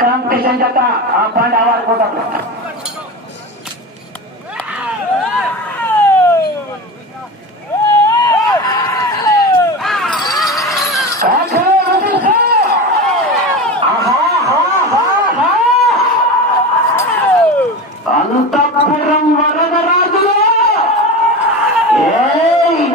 Competition చేత ఆ panda ఆడుకుంటారు. అంతఃపురం వరదరాజులు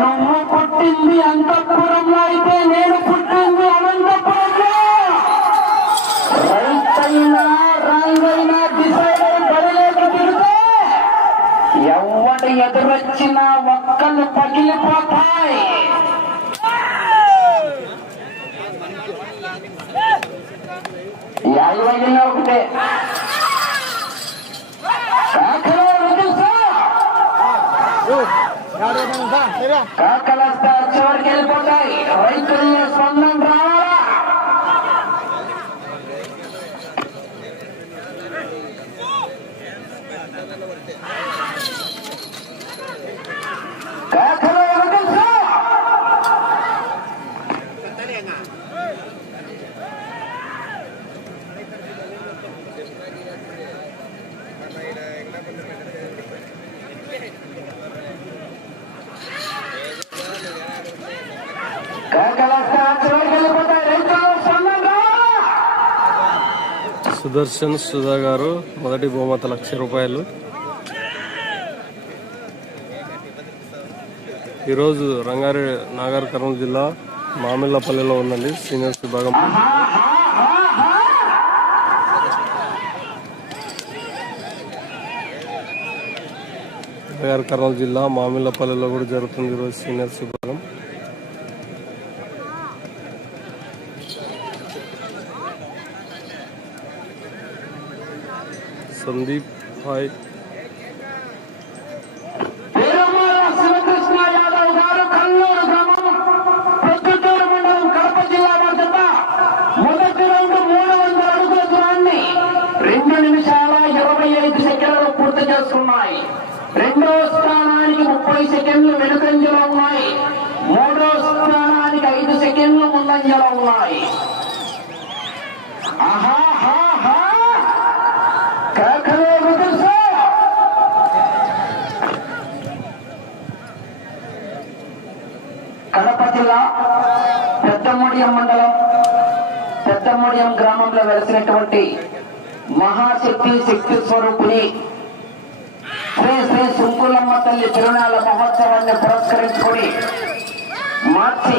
నువ్వు పుట్టింది అంతఃపురంలో అయితే నేను పుట్టింది అనంతపురంలో. రైతైనా రంగైనా డిసైడ్ బడిలోకి తిరిగితే ఎవడు ఎదురొచ్చినా ఒక్కలు పగిలిపోతాయి. యాభైనా ఒకటే కాకలస్తా చివరికి వెళ్ళిపోతాయి. రైతుల స్పందన రావాలా? కాకలు తెలుసా? సుదర్శన్ సుధా గారు మొదటి బహుమతి ₹1,00,000. ఈరోజు నాగర్ కర్నూలు జిల్లా మామిళ్ళపల్లిలో ఉందండి సీనియర్స్ విభాగం. నాగర్ కర్నూలు జిల్లా మామిళ్ళపల్లిలో కూడా జరుగుతుంది ఈరోజు సీనియర్స్ విభాగం. సందీప్ హాయ్. శివకృష్ణ యాదవ్ గారు కల్లూరు గ్రామం ప్రొద్దుటూరు మండలం కడప జిల్లా బాధ్యత. మొదటి రౌండ్ 300 అడుగుల దూరాన్ని 2 నిమిషాల 25 సెకండ్లు పూర్తి చేస్తున్నాయి. రెండో స్థానానికి 30 సెకండ్లు వెనుకంజలో ఉన్నాయి. మూడో స్థానానికి 5 సెకండ్లు ముందంజలో ఉన్నాయి. కడప జిల్లా పెద్దమూడియం మండలం పెద్దమూడియం గ్రామంలో వెలిసినటువంటి మహాశక్తి శక్తి స్వరూపిణి శ్రీ శ్రీ సుంకులమ్మ తల్లి తిరునాళ్ల మహోత్సవాన్ని పురస్కరించుకొని మార్చి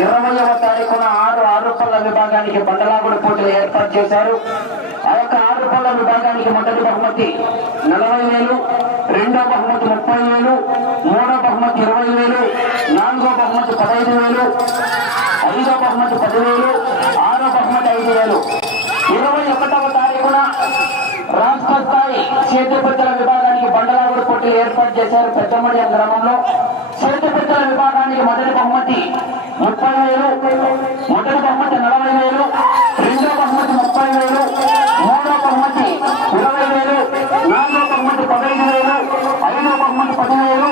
20వ తారీఖున 6 ఆరుపల్ల విభాగానికి బండలాగుడు పోటీలు ఏర్పాటు చేశారు. ఆ యొక్క ఆరుపల్ల విభాగానికి మొదటి బహుమతి 40,000, రెండో బహుమతి 30,000, మూడో బహుమతి 20,000, నాలుగో బహుమతి 15,000, ఐదో బహుమతి 10,000, ఆరో బహుమతి 5,000. 21వ తారీఖున రాష్ట్ర స్థాయి చేతిపెత్తల విభాగానికి బండలాగుడు పోటీలు ఏర్పాటు చేశారు. పెద్దమడియం గ్రామంలో చేతిపెత్తల విభాగానికి మొదటి బహుమతి 30,000, మొదటి బహుమతి 40,000, రెండో బహుమతి 30,000, మూడో బహుమతి 20,000, నాలుగో బహుమతి 15,000, ఐదో బహుమతి 10,000,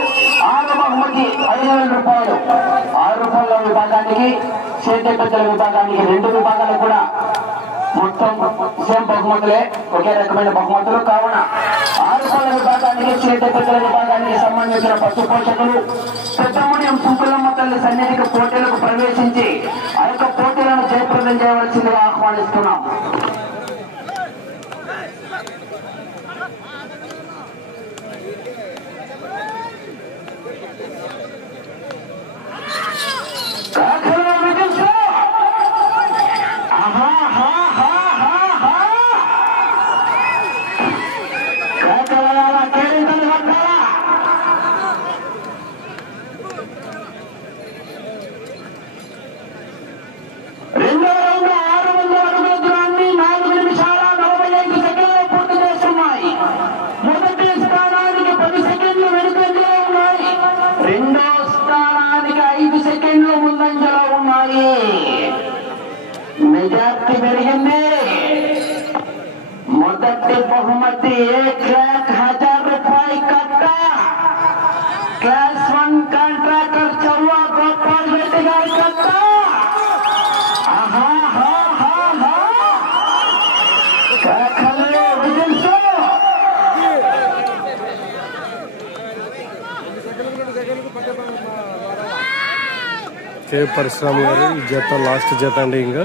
ఆరో బహుమతి 5,000 రూపాయలు. 6 రూపాయల విభాగానికి చేతిపెత్తల విభాగానికి 2 విభాగాలు కూడా మొత్తం సేమ్ బహుమతులే, ఒకే రకమైన బహుమతులు. కావున 6 రూపాయల విభాగానికి చేతిపెత్తల విభాగానికి సంబంధించిన పశు పోషకులు పెద్దమూడియం సుంకులమ్మ తల్లి సన్నిధికి పోటీలకు ప్రవేశించి ఆ యొక్క పోటీలను జయప్రదం చేయవలసిందిగా ఆహ్వానిస్తున్నాం. రెండో రౌండ్ మెజార్టీ పెరిగింది. మొదటి బహుమతి 1,00,000 రూపాయలు కట్ట. క్లాస్ 1 కాంట్రాక్టర్ చౌవా గోపాల్ రెడ్డి గారి కట్ట. కే పరశురామ్ గారు ఈ జత లాస్ట్ జత అండి. ఇంకా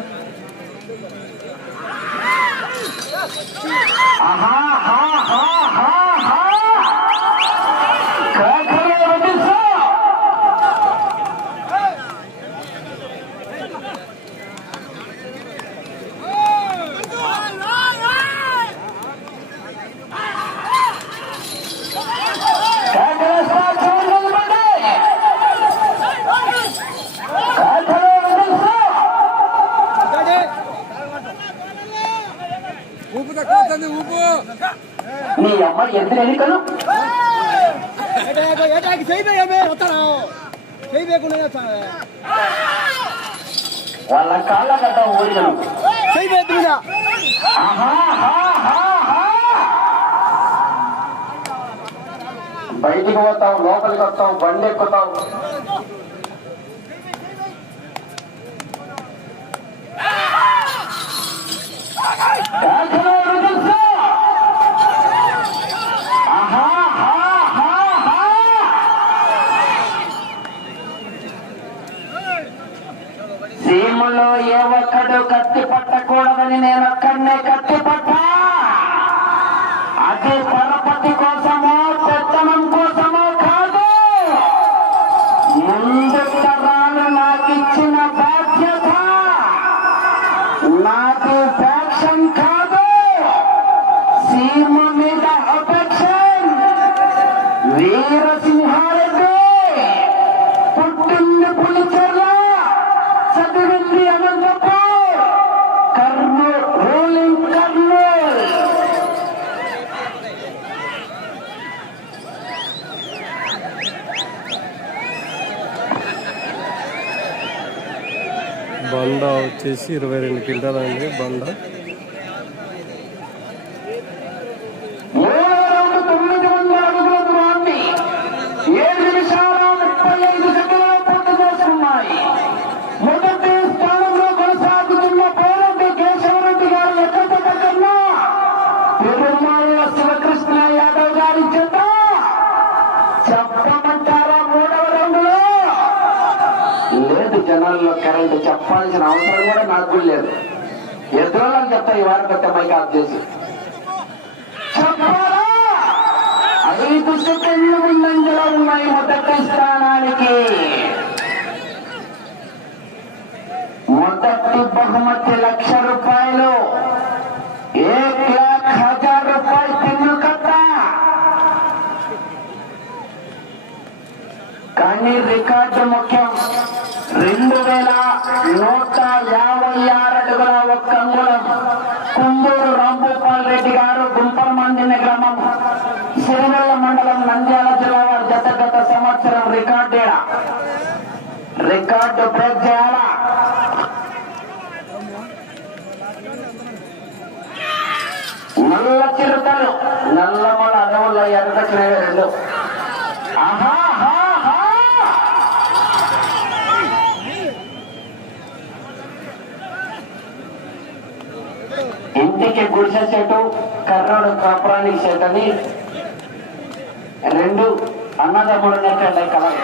మీ అమ్మాయి ఎదురు ఎన్నికలు వాళ్ళ కాళ్ళ గడ్డ ఊరికలు బయటికి పోతావు, లోపలికి వస్తావు, బండి ఎక్కుతావు. సీమలో ఏ ఒక్కడు కత్తి పట్టకూడదని నేను ఒక్కడనే కత్తి పట్టా. అది పరపతి కోసమో పెత్తనం కోసమో కాదు. ముందు తరాలు నాకు ఇచ్చిన బాధ్యత. నాకు ఫ్యాక్షన్ కాదు, సీమ మీద అఫెక్షన్. వీరసింహారెడ్డి పుట్టింది పులిచెర్ల, చదివింది అనంతపూర్, కర్నూలు రూలింగ్ కర్నూలు. బండ వచ్చేసి 22 క్వింటాలు అండి. బండ 900 అడుగుల దూరాన్ని 7 నిమిషాల 35 సెకండ్లలో పూర్తి చేస్తున్నాయి. మొదటి స్థానంలో కొనసాగుతున్న పోరెడ్డి కేశవరెడ్డి గారు ఎక్కడికన్నా తిరుమల శివకృష్ణ యాదవ్ గారి చేత చెప్పమంటారా? 3వ రౌండ్లో లేదు, జనాల్లో కరెంట్ చెప్పాల్సిన అవసరం కూడా నాకు కూడా లేదు. ఎదురోళ్ళకి చెప్తా ఈ వారం పెద్ద మైక్ ఆఫ్ చేసి చెప్పాలా. 5 సెకండ్లు ముందంజలో ఉన్నాయి మొదటి స్థానానికి. మొదటి బహుమతి 1,00,000 రూపాయలు, 1,00,000 రూపాయలు తిన్నుకట్ట. కానీ రికార్డు ముఖ్యం. 2,156 అడుగుల 1 అంగుళం. కుందూరు రాంభూపాల్ రెడ్డి గారు, గుంపలమందిన గ్రామం, సిరివెల్ల మండలం, నంద్యాల జిల్లా వారి గత సంవత్సరం రికార్డు బ్రేక్ చేయాలా. నల్ల చిరుతలు, నల్లమల అడవుల్లో ఎర్రదక్షిణవి 2. ఇంటికి గుడిసె చెట్టు, కర్రోడు కాపురానికి చెట్టు అని 2 అన్నదమ్ముడు నెట్టాయి కలగ.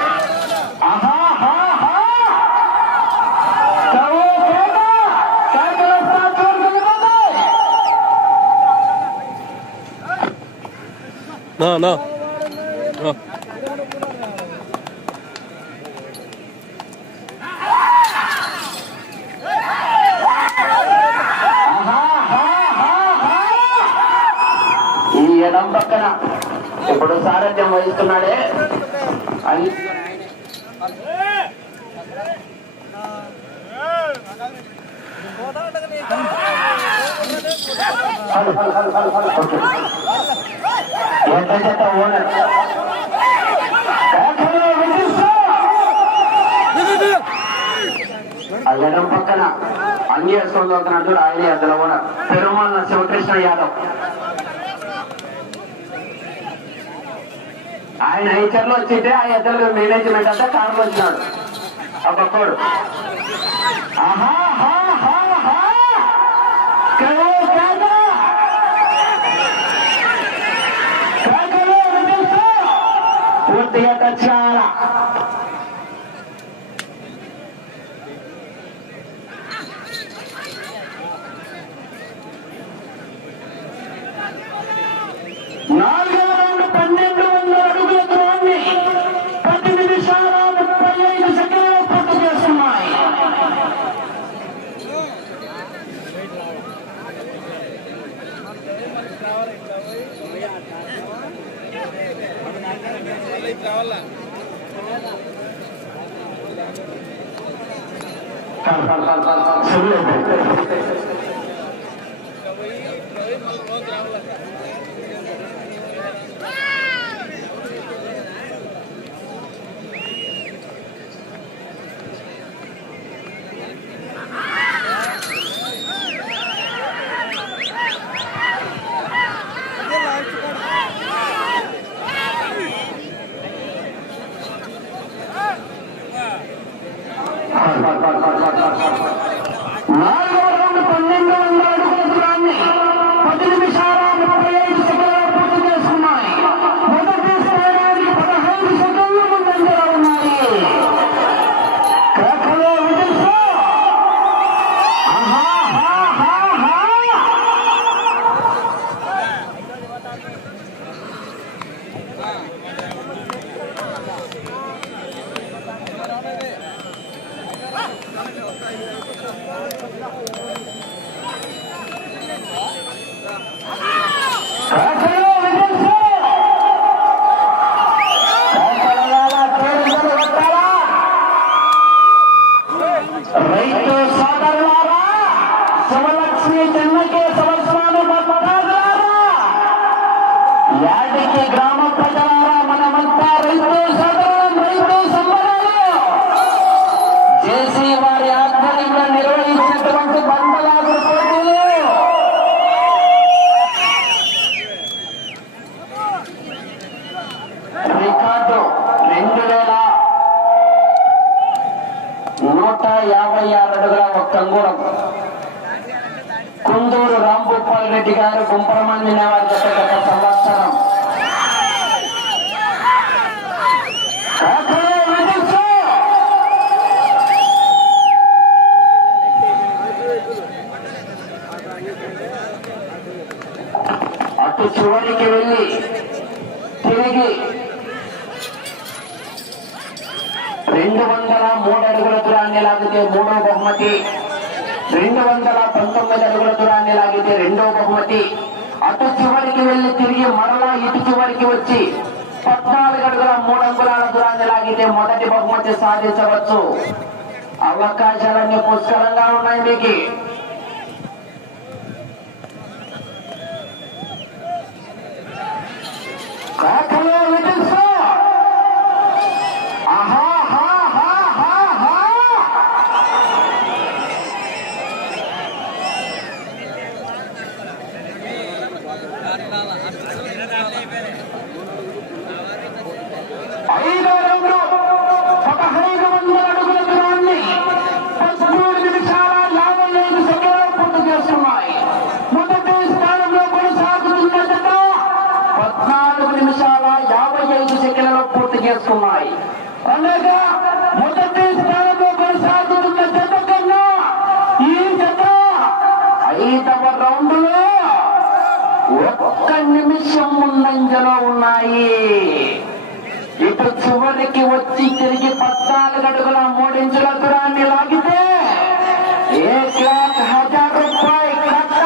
ఈ ఎడం పక్కన ఇప్పుడు సారథ్యం వహిస్తున్నాడే అని ఎంత చేత ఓనర్ ఆ ఎడం పక్కన అంగి వేసుకొని దొరుకుతున్నట్టు ఆయనే అతను కూడా పెరుమాళ్ళ శివకృష్ణ యాదవ్. ఆయన హైచర్లో వచ్చింటే ఆ ఇద్దరు మేనేజ్మెంట్ అంతా కారులో వచ్చినాడు ఆ పక్కోడు. పూర్తిగా చాలా నాలుగవ రౌండ్ 1200 అడుగుల దూరాన్ని 10 నిమిషాల 35 సెకండ్లలో పూర్తి చేస్తున్నాయి. నాలుగవ రౌండ్ 1200 అడుగుల దూరాన్ని 10 నిమిషాల 35 సెకండ్లలో పూర్తి చేస్తున్నాయి. మొదటి స్థానానికి 15 సెకండ్లు ముందంజలో ఉన్నాయి. కేకలో విజయ్ రైతు సోదరులారా, శివలక్ష్మి చెన్నకేశవ స్వామి భక్తులారా, యాడికి గ్రామ ప్రజలారా, మనమంతా రైతు సోదరులం. రైతు సంబరాలు జేసీ వారి ఆధ్వర్యంలో నిర్వహించినటువంటి బండలాగుడు పోటీలు రికార్డు 2156 అడుగుల ఒక్క అంగుళం. కుందూరు రాంభూపాల్ రెడ్డి గారు గుంపరమణి వారి గత సంవత్సరం అటు చివరికి వెళ్ళి తిరిగి 203 అడుగుల దూరాన్ని లాగితే మూడో బహుమతి, 219 అడుగుల దూరాన్ని లాగితే రెండో బహుమతి. అటు చివరికి వెళ్లి తిరిగి మరలా ఇటు చివరికి వచ్చి 14 అడుగుల 3 అంగుళాల దూరాన్ని లాగితే మొదటి బహుమతి సాధించవచ్చు. అవకాశాలన్నీ పుష్కలంగా ఉన్నాయి మీకు. కాకలో విజయ్ ఐదో రౌండ్ 1500 అడుగుల దూరాన్ని 13 నిమిషాల 55 సెకండ్లలో పూర్తి చేస్తున్నాయి. మొదటి స్థానంలో కొనసాగుతున్న జత 14 నిమిషాల 55 సెకండ్లలో పూర్తి చేస్తున్నాయి. అనగా మొదటి స్థానంలో కొనసాగుతున్న జత కన్నా ఈ జత 5వ రౌండ్ లో 1 నిమిషం ముందంజలో ఉన్నాయి. ఇటు చివరికి వచ్చి తిరిగి 14 అడుగుల 3 ఇంచుల దూరాన్ని లాగితే 1,00,000 రూపాయలు కట్ట.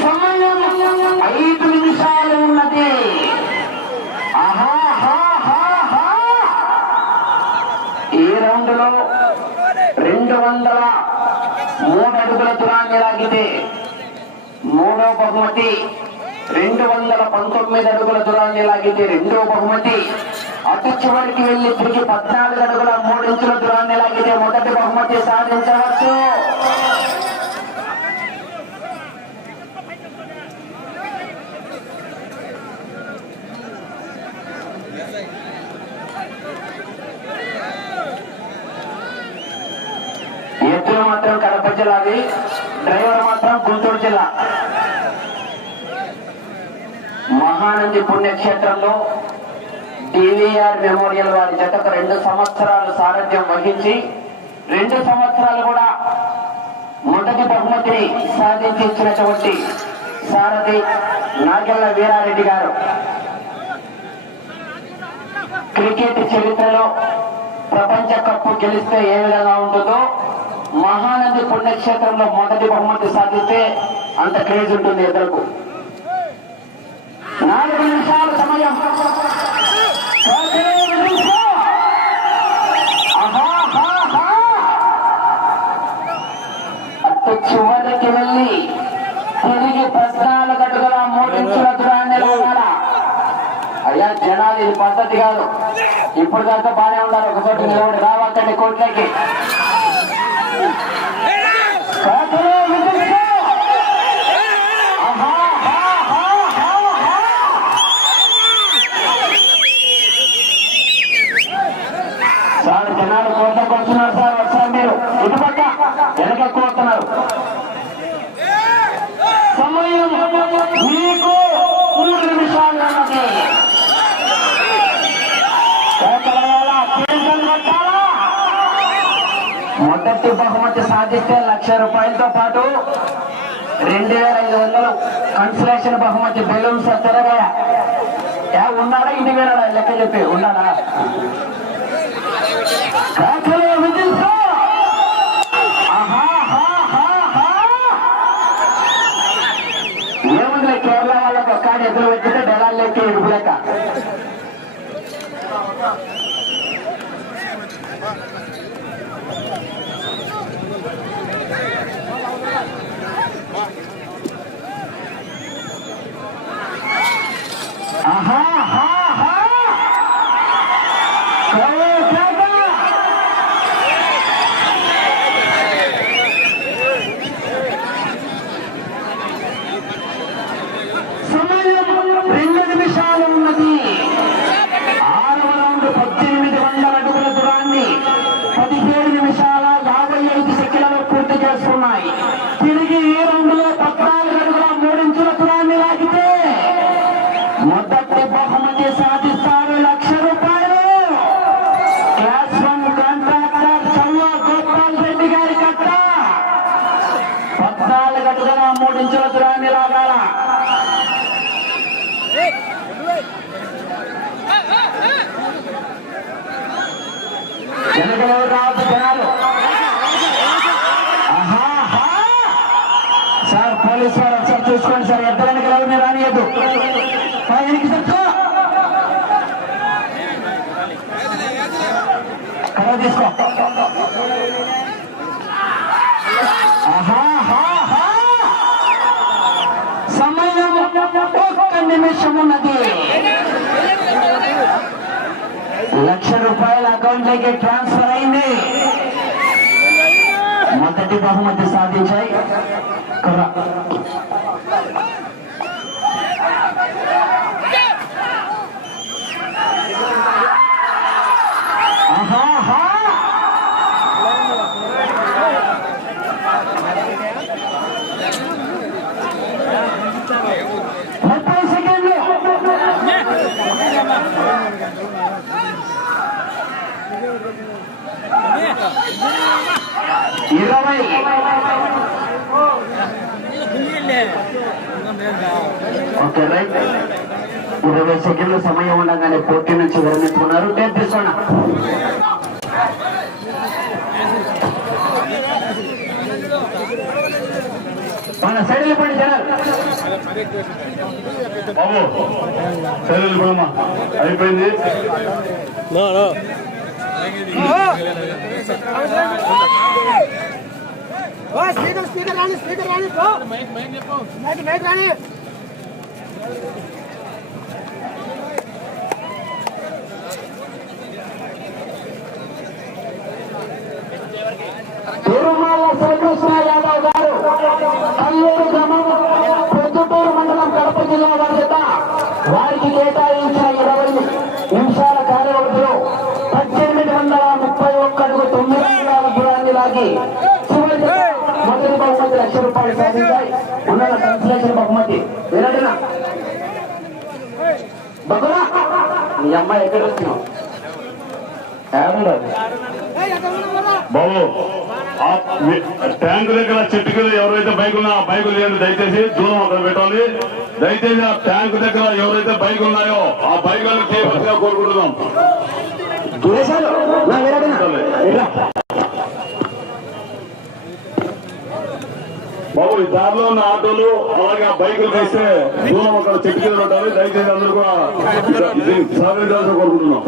సమయం 5 నిమిషాలు ఉన్నది. ఆహా ఈ రౌండ్ లో 203 అడుగుల దూరాన్ని లాగితే మూడో బహుమతి, 219 అడుగుల దూరాన్ని లాగితే రెండో బహుమతి, అటు చివరికి వెళ్లి తిరిగి 14 అడుగుల 3 ఇంచుల దూరాన్ని లాగితే మొదటి బహుమతి సాధించవచ్చు. ఎద్దులు మాత్రం కడప జిల్లాది, డ్రైవర్ మాత్రం గుంటూరు జిల్లా. మహానంది పుణ్యక్షేత్రంలో డివిఆర్ మెమోరియల్ వారి జతకు 2 సంవత్సరాలు సారథ్యం వహించి 2 సంవత్సరాలు కూడా మొదటి బహుమతిని సాధించి ఇచ్చినటువంటి సారథి నాగెళ్ల వీరారెడ్డి గారు. క్రికెట్ చరిత్రలో ప్రపంచ కప్పు గెలిస్తే ఏ విధంగా ఉంటుందో మహానంది పుణ్యక్షేత్రంలో మొదటి బహుమతి సాధిస్తే అంత క్రేజ్ ఉంటుంది ఎదురుకు. 4 నిమిషాల సమయం. అటు చివరికి వెళ్ళి తిరిగి 14 అడుగుల 3 ఇంచుల దూరాన్ని లాగాల. అయ్యా జనాలు ఇది పద్ధతి కాదు. ఇప్పుడు దాకా బాగానే ఉన్నారు, ఒకసారి నిలబడి రావద్దండి కోట్లకి. సార్ జనాలు కోట్లకు వస్తున్నారు సార్, వస్తారు మీరు ఇటుపక్క వెనక ఎక్కువ వస్తున్నారు. సమయం మీకు 3 నిమిషాలు ఉన్నది. మొదటి బహుమతి సాధిస్తే 1,00,000 రూపాయలతో పాటు 2,500 కన్సలేషన్ బహుమతి బెలూన్స్ తిరగయ. ఉన్నాడా ఇంటి వేరాడా లెక్క చెప్పి ఉన్నాడా? ఏముంది కేరళ వాళ్ళకి ఒక్క ఎదురు వచ్చితే డెలాలు లెక్క ఇరుపు లెక్క. సమయం 2 నిమిషాలు ఉన్నది. 6వ రౌండ్ 1800 అడుగుల దూరాన్ని 17 నిమిషాల 55 సెకండ్లలో పూర్తి చేసుకున్నాయి. తిరిగి ఈ రౌండ్ లో 14 అడుగుల 3 ఇంచుల దూరాన్ని లాగితే మొదటి బహుమతి సాధిస్తారు 1,00,000 రూపాయలు. క్లాస్ 1 కాంట్రాక్టర్ చల్ల గోపాల్ రెడ్డి గారి కట్ట 14 అడుగుల 3 ఇంచుల దూరాన్ని లాగాల. వెనకలెవరు రావద్దు జనాలు. సార్ పోలీస్ వారు ఒకసారి చూసుకోండి సార్, ఎంత వెనకలెవరిని రానియద్దు. వెనక్కి సర్చు కథ తీసుకో. సమయం 1 నిమిషం ఉన్నది. 1,00,000 రూపాయల అకౌంట్ లోకి ట్రాన్స్ఫర్ అయింది. మొదటి బహుమతి సాధించాయి. Okay right. 20 సెకండ్ల సమయం ఉండగానే పోటీ నుంచి విరమించుకున్నారు. టేప్ తీసుకోండి. మన సైడ్ పడి జనాలు బాబు సైడ్ అయిపోయింది. స్పీకర్ రాని మైక్ రాని తిరుమల శ్రీకృష్ణ యాదవ్ గారు కల్లూరు గ్రామం ప్రొద్దుటూరు మండలం కడప జిల్లా బాధ్యత వారికి కేటాయించిన 20 నిమిషాల కార్యవధిలో 1831 అడుగు 9 దూరాన్ని లాగి చివరి మొదటి బహుమతి ₹1,00,000 సాధించాయి. ఉన్న కన్సలేషన్ బహుమతి వినటన బహుళ మీ అమ్మాయి ఎక్కడ వచ్చినావు బాబు ఆ ట్యాంక్ దగ్గర చెట్టు కింద ఎవరైతే బైకులు ఆ బైకులు లేని దయచేసి దూరం అక్కడ పెట్టాలి. దయచేసి ఆ ట్యాంక్ దగ్గర ఎవరైతే బైకులు ఉన్నాయో ఆ బైకులను తీయవలసిగా కోరుకుంటున్నాం. బాబు ఈ దారిలో ఉన్న ఆటోలు అలాగే ఆ బైకులు తీస్తే దూరం అక్కడ చెట్టు కింద పెట్టాలి. దయచేసి అందరూ కూడా సహకరించాల్సి కోరుకుంటున్నాం.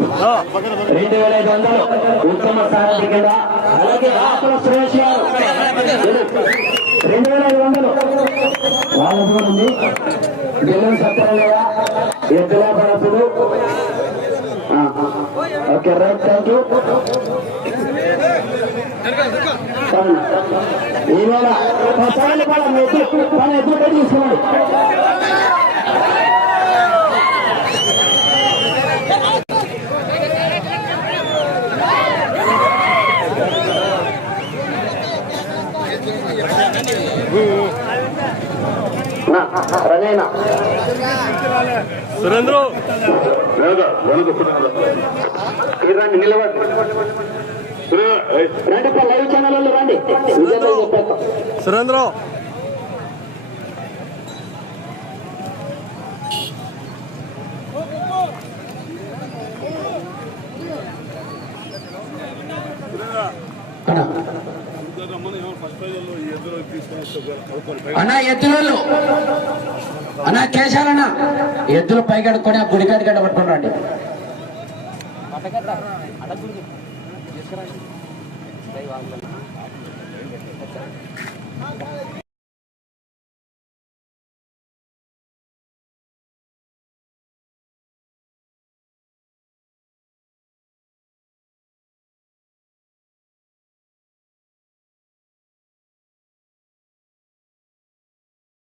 2,500 ఉత్తమ సారథి కింద అలాగే ఆకుల సురేష్ గారు 2,500 వాళ్ళ కూడా ఉంది. బెల్లూరు సత్యనారాయణ ఎద్దుల భరతుడు. Okay right, thank you. ఈవేళ ఎద్దు పెట్టి తీసుకోండి. రజైనా సురేంద్ర రండి, నిలబడి రండి, లైవ్ ఛానల్ రండి. సురేంద్ర అన్నా ఎద్దులలో అన్నా కేశాలన్నా ఎద్దులు పైగడుకొని ఆ గుడికాడి గడ్డ పట్టుకుని రండి.